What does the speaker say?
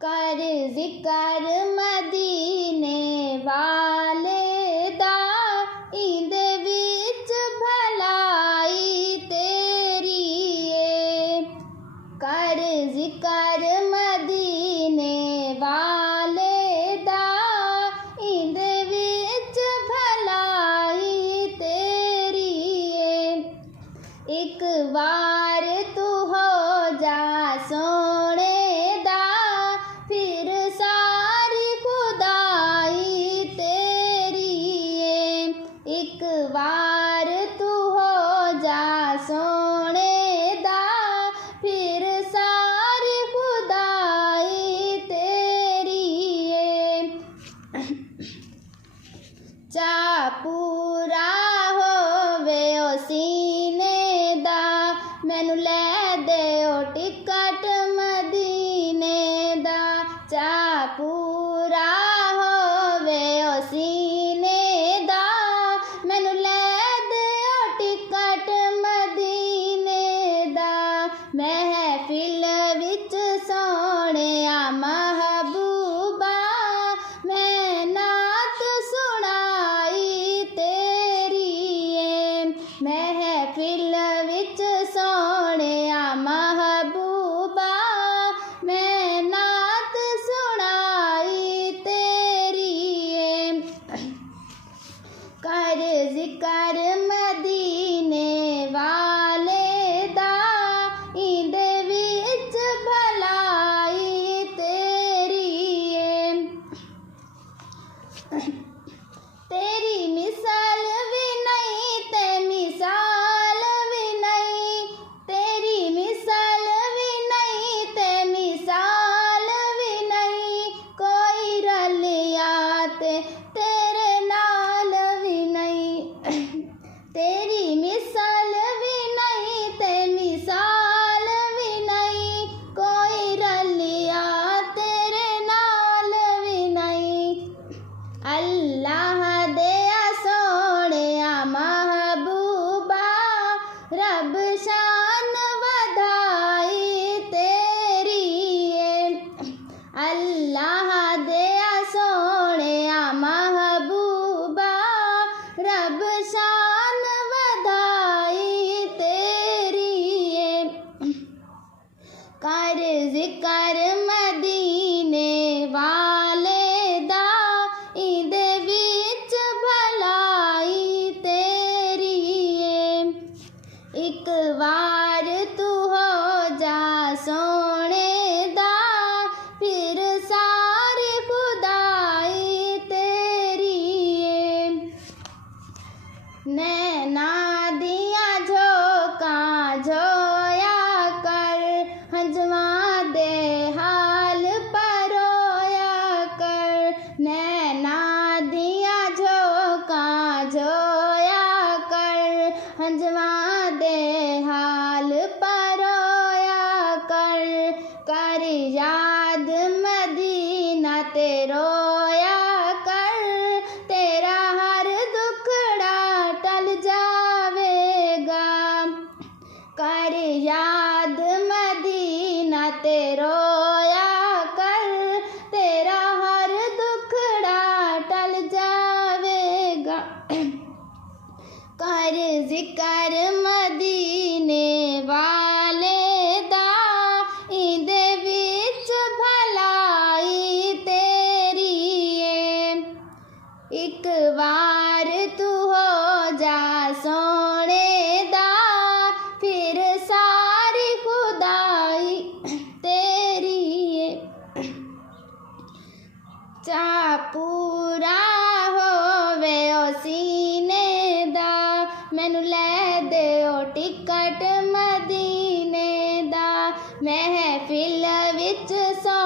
कर जिक्र मदीने वाले दा, इंदे विच भलाई तेरी है। कर जिक्र मदीने वाले दा, इंदे विच भलाई तेरी है। एक बार तू हो जा सोने दा, फिर सारी खुदाई तेरी है। एक बार तू हो जा सोने दा, फिर सारी खुदाई तेरी है। चा पूरा होवे ओ सीने दा, मैनू लै दे ओ टिकट मदीने दा। चा पूरा होवे ओ सीने दा, मैनू लै दे ओ टिकट मदीने दा। महफिल विच सोहणिया महबूबा, मैं नात सुनाई तेरी है। महफिल विच सोहणिया महबूबा, मैं नात सुनाई तेरी है। कर जिक्र मदीने वाले दा, इंदे विच भलाई तेरी है। तेरी मिसाल भी नहीं ते मिसाल भी नहीं, तेरी मिसाल भी नहीं ते मिसाल भी नहीं, कोई रलिया ते तेरे नाल भी नहीं। तेरी मिसाल भी नहीं ते मिसाल भी नहीं, कोई रलिया तेरे नाल भी नहीं। अल्लाह दिया सोहणिया महबूबा, रब शान वधाई तेरी है। अल्लाह दिया सोहणिया महबूबा, रब शान वधाई तेरी है। कर जिक्र मदीने वाले दा, इंदे विच भलाई तेरी है। एक बार तू हो जा सोने दा, फिर सारी खुदाई तेरी है। नैना दिया झोंका झोया कर, हंजवा दे हाल परोया कर। नैना दिया झोंका झोया कर, हंजवा दे हाल परोया कर। कर याद मदीना ते रोया कर, तेरा हर दुखड़ा टल जावेगा। कर याद मदीना ते रोया कर, तेरा हर दुखड़ा टल जावेगा। कर जिक्र मदीने वाले दा, इंदे विच भलाई तेरी है। एक बार तू हो जा सोने दा, फिर सारी खुदाई तेरी है। चा पूरा होवे ओ सीने दा, मैनू लै दे ओ टिकट मदीने दा। महफिल विच सो